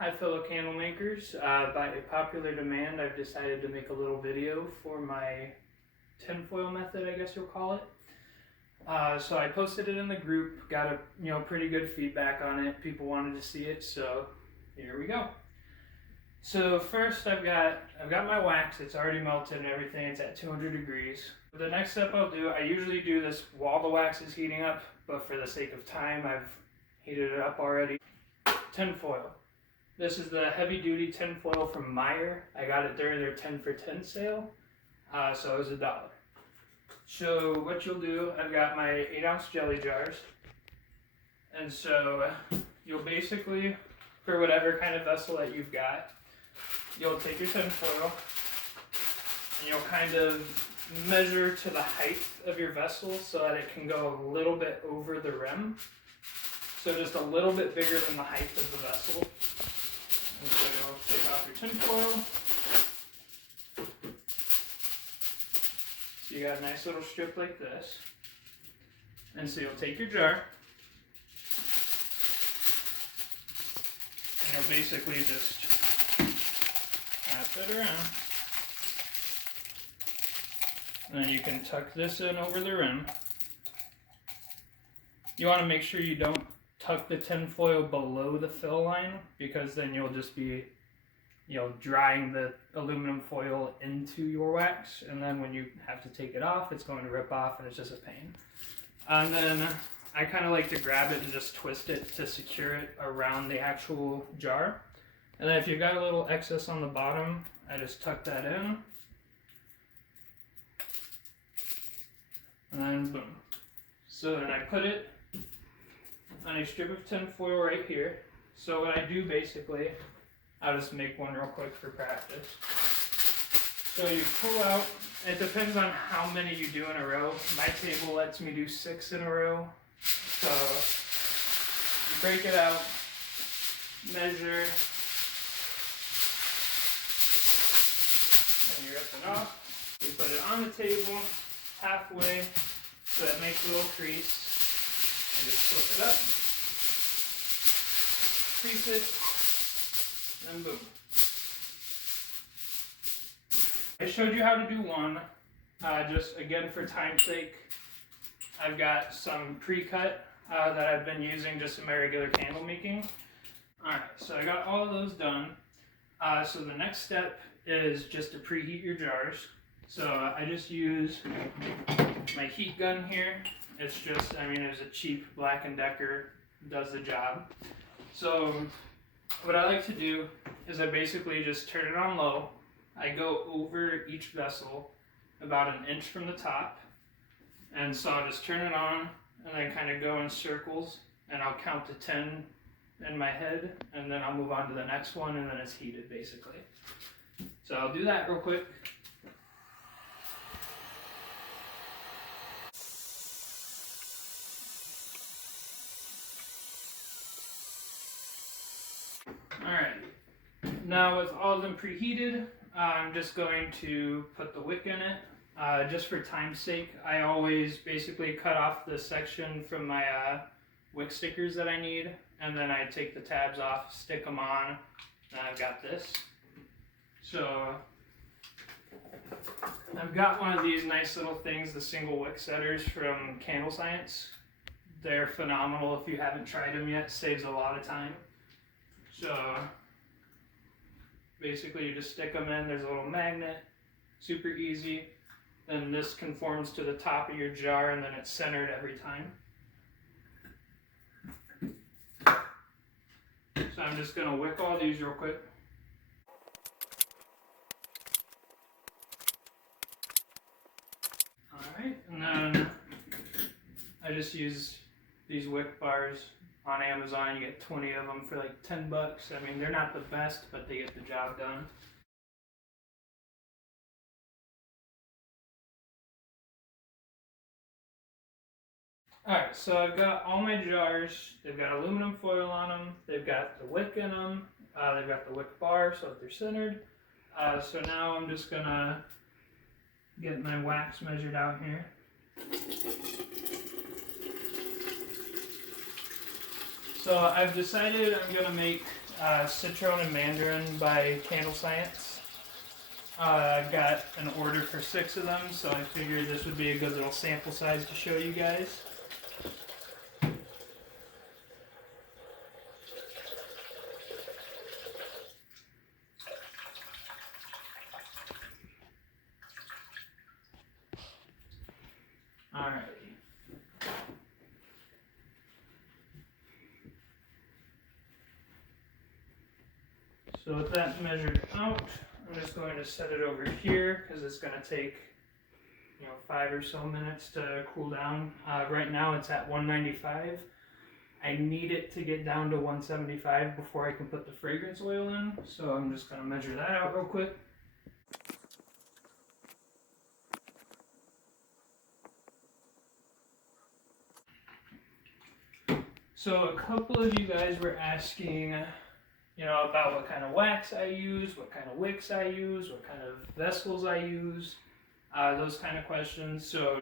Hi fellow candle makers, by popular demand I've decided to make a little video for my tinfoil method, I guess you'll call it. So I posted it in the group, got a pretty good feedback on it. People wanted to see it, so here we go. So first I've got my wax. It's already melted and everything. It's at 200 degrees. The next step I'll do, I usually do this while the wax is heating up, but for the sake of time I've heated it up already. Tinfoil. This is the heavy duty tinfoil from Meyer. I got it during their 10 for 10 sale, so it was $1. So what you'll do, I've got my 8-ounce jelly jars, and so you'll basically, for whatever kind of vessel that you've got, you'll take your tinfoil and you'll kind of measure to the height of your vessel so that it can go a little bit over the rim. So just a little bit bigger than the height of the vessel. And so you'll take off your tinfoil. So you got a nice little strip like this. And so you'll take your jar. And you'll basically just wrap it around. And then you can tuck this in over the rim. You want to make sure you don't tuck the tinfoil below the fill line, because then you'll just be, drying the aluminum foil into your wax, and then when you have to take it off, it's going to rip off and it's just a pain. And then I kind of like to grab it and just twist it to secure it around the actual jar. And then if you've got a little excess on the bottom, I just tuck that in. And then boom. So then I put it on a strip of tinfoil right here. So what I do basically, I'll just make one real quick for practice. So you pull out, it depends on how many you do in a row. My table lets me do 6 in a row. So you break it out, measure, and you rip it off. You put it on the table, halfway, so that makes a little crease. You just flip it up, crease it, and boom. I showed you how to do one, just again for time's sake. I've got some pre-cut that I've been using just in my regular candle making. Alright, so I got all of those done. So the next step is just to preheat your jars. So I just use my heat gun here. It's just, it's a cheap Black & Decker, does the job. So what I like to do is I basically just turn it on low. I go over each vessel about 1 inch from the top. And so I'll just turn it on and then kind of go in circles, and I'll count to 10 in my head, and then I'll move on to the next one, and then it's heated basically. So I'll do that real quick. Alright, now with all of them preheated, I'm just going to put the wick in it. Just for time's sake, I always basically cut off the section from my wick stickers that I need, and then I take the tabs off, stick them on, and I've got this. So I've got one of these nice little things, the single wick setters from Candle Science. They're phenomenal. If you haven't tried them yet, saves a lot of time. So basically you just stick them in, there's a little magnet, super easy. Then this conforms to the top of your jar, and then it's centered every time. So I'm just going to wick all these real quick. Alright, and then I just use these wick bars on Amazon. You get 20 of them for like $10. They're not the best, but they get the job done. Alright, so I've got all my jars. They've got aluminum foil on them. They've got the wick in them. They've got the wick bar so that they're centered. So now I'm just going to get my wax measured out here. So I've decided I'm going to make Citron and Mandarin by Candle Science. I got an order for 6 of them, so I figured this would be a good little sample size to show you guys. Alright. So with that measured out, I'm just going to set it over here because it's going to take, 5 or so minutes to cool down. Right now it's at 195. I need it to get down to 175 before I can put the fragrance oil in. So I'm just going to measure that out real quick. So a couple of you guys were asking, about what kind of wax I use, what kind of wicks I use, what kind of vessels I use, those kind of questions. So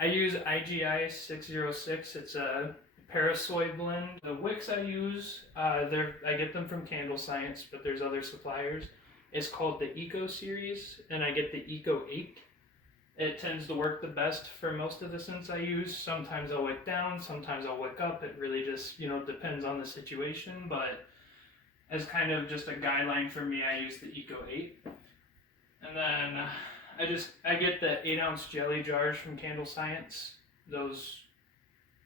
I use IGI 606. It's a Parasoy blend. The wicks I use, I get them from Candle Science, but there's other suppliers. It's called the Eco series, and I get the Eco 8. It tends to work the best for most of the scents I use. Sometimes I'll wick down, sometimes I'll wick up. It really just, depends on the situation, but as kind of just a guideline for me, I use the Eco 8. And then I get the 8-ounce jelly jars from Candle Science. Those,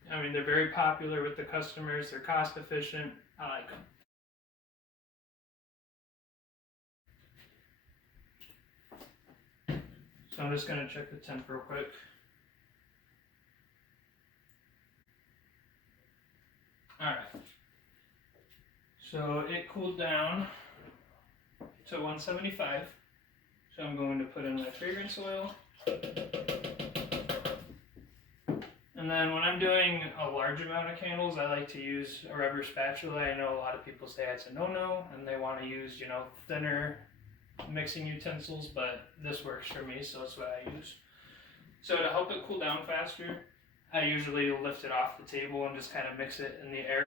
they're very popular with the customers. They're cost efficient. I like them. So I'm just going to check the temp real quick. Alright. So it cooled down to 175. So I'm going to put in my fragrance oil. And then when I'm doing a large amount of candles, I like to use a rubber spatula. I know a lot of people say it's a no-no and they want to use, thinner mixing utensils, but this works for me, so that's what I use. So to help it cool down faster, I usually lift it off the table and just kind of mix it in the air.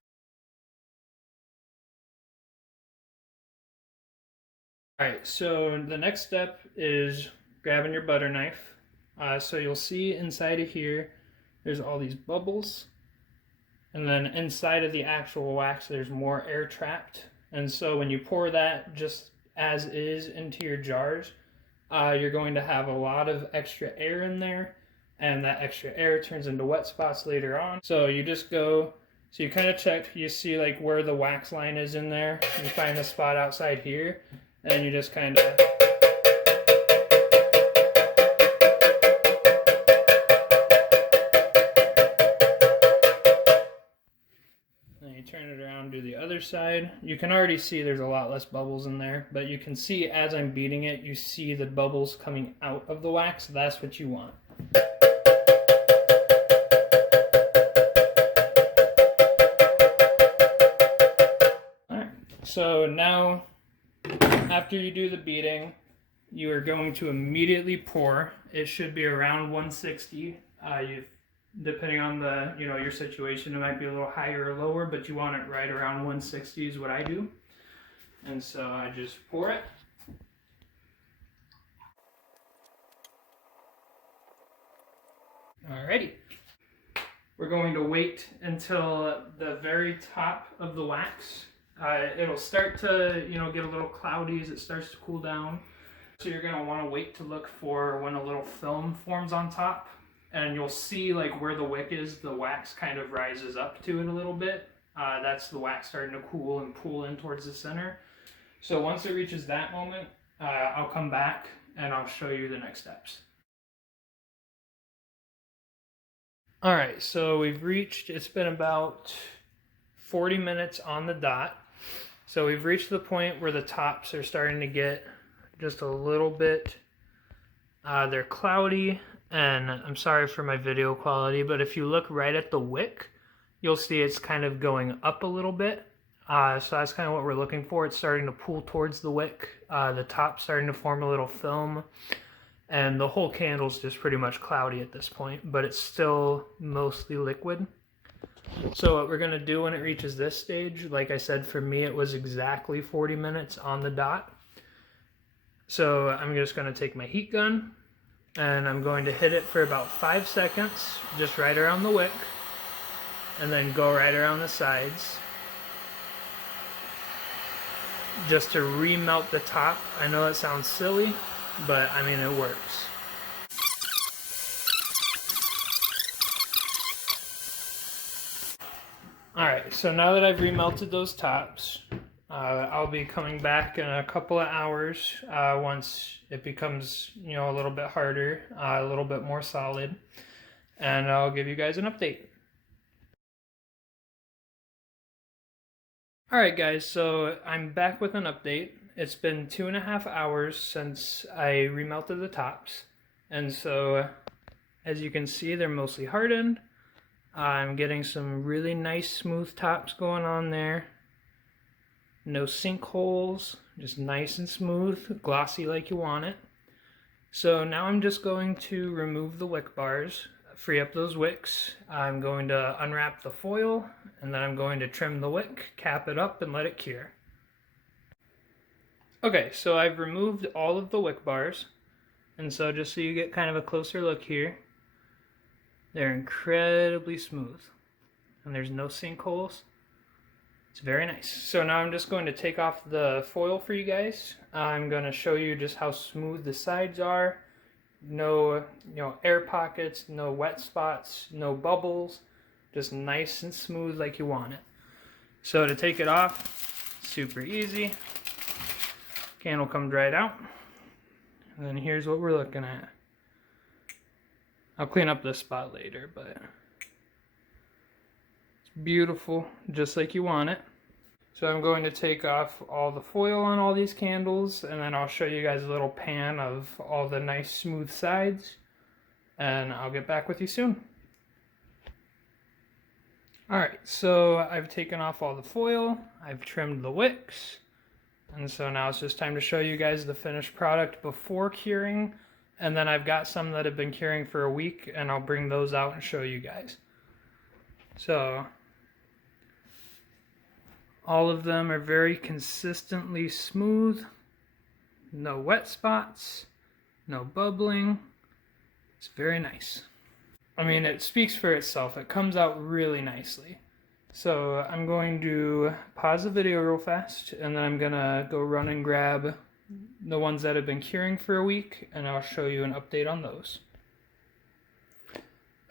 Alright, so the next step is grabbing your butter knife. So you'll see inside of here, there's all these bubbles. And then inside of the actual wax, there's more air trapped. And so when you pour that just as is into your jars, you're going to have a lot of extra air in there, and that extra air turns into wet spots later on. So you just go, so you kind of check, you see like where the wax line is in there, you find a spot outside here, and you just kind of turn it around, do the other side. You can already see there's a lot less bubbles in there, but you can see as I'm beating it, you see the bubbles coming out of the wax. That's what you want. Alright, so now after you do the beating, you are going to immediately pour. It should be around 160. Depending on the, your situation, it might be a little higher or lower, but you want it right around 160 is what I do. And so I just pour it. Alrighty. We're going to wait until the very top of the wax. It'll start to, get a little cloudy as it starts to cool down. So you're going to want to wait to look for when a little film forms on top. And you'll see like where the wick is, the wax kind of rises up to it a little bit. That's the wax starting to cool and pull in towards the center. So once it reaches that moment, I'll come back and I'll show you the next steps. Alright, so it's been about 40 minutes on the dot. So we've reached the point where the tops are starting to get just a little bit, they're cloudy. And I'm sorry for my video quality, but if you look right at the wick, you'll see it's kind of going up a little bit. So that's kind of what we're looking for. It's starting to pull towards the wick. The top's starting to form a little film. And the whole candle's just pretty much cloudy at this point, but it's still mostly liquid. So what we're going to do when it reaches this stage, like I said, for me it was exactly 40 minutes on the dot. So I'm just going to take my heat gun and I'm going to hit it for about 5 seconds, just right around the wick, and then go right around the sides, just to remelt the top. I know that sounds silly, but I mean it works. Alright, so now that I've remelted those tops, I'll be coming back in a couple of hours once it becomes, a little bit harder, a little bit more solid, and I'll give you guys an update. Alright guys, so I'm back with an update. It's been 2.5 hours since I remelted the tops, and so as you can see, they're mostly hardened. I'm getting some really nice smooth tops going on there. No sinkholes, just nice and smooth, glossy like you want it. So now I'm just going to remove the wick bars, free up those wicks. I'm going to unwrap the foil, and then I'm going to trim the wick, cap it up, and let it cure. Okay, so I've removed all of the wick bars, and so just so you get kind of a closer look here, they're incredibly smooth, and there's no sinkholes. It's very nice. So now I'm just going to take off the foil for you guys. I'm going to show you just how smooth the sides are. No, air pockets, no wet spots, no bubbles. Just nice and smooth like you want it. So to take it off, super easy. Candle comes right out. And then here's what we're looking at. I'll clean up this spot later, but it's beautiful, just like you want it. So I'm going to take off all the foil on all these candles, and then I'll show you guys a little pan of all the nice smooth sides, and I'll get back with you soon. Alright, so I've taken off all the foil, I've trimmed the wicks, and so now it's just time to show you guys the finished product before curing. And then I've got some that have been curing for a week, and I'll bring those out and show you guys. So, all of them are very consistently smooth. No wet spots, no bubbling. It's very nice. I mean, it speaks for itself. It comes out really nicely. So, I'm going to pause the video real fast, and then I'm going to go run and grab the ones that have been curing for a week, and I'll show you an update on those.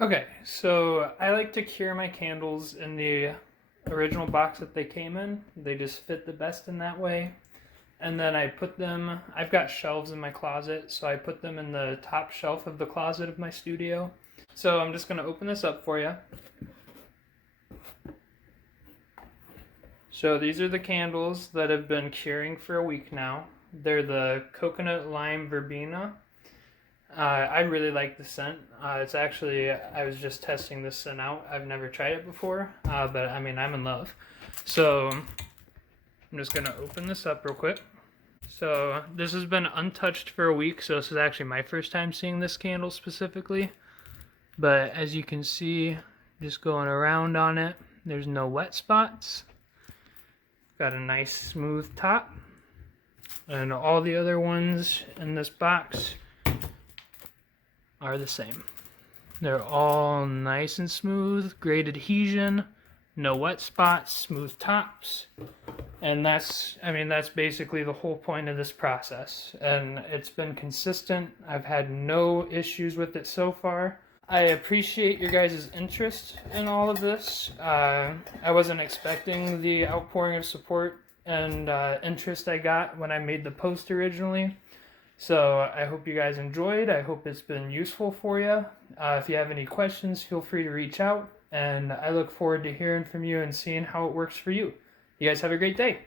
Okay, so I like to cure my candles in the original box that they came in. They just fit the best in that way. And then I put them, I've got shelves in my closet, so I put them in the top shelf of the closet of my studio. So I'm just going to open this up for you. So these are the candles that have been curing for a week now. They're the coconut lime verbena. I really like the scent. It's actually, I was just testing this scent out. I've never tried it before, but I mean, I'm in love. So I'm just gonna open this up real quick. So this has been untouched for a week, so this is actually my first time seeing this candle specifically. But as you can see, just going around on it, there's no wet spots. Got a nice smooth top. And all the other ones in this box are the same. They're all nice and smooth, great adhesion, no wet spots, smooth tops. And that's basically the whole point of this process. And it's been consistent. I've had no issues with it so far. I appreciate your guys' interest in all of this. I wasn't expecting the outpouring of support and interest I got when I made the post originally. So I hope you guys enjoyed. I hope it's been useful for you. If you have any questions, feel free to reach out. And I look forward to hearing from you and seeing how it works for you. You guys have a great day.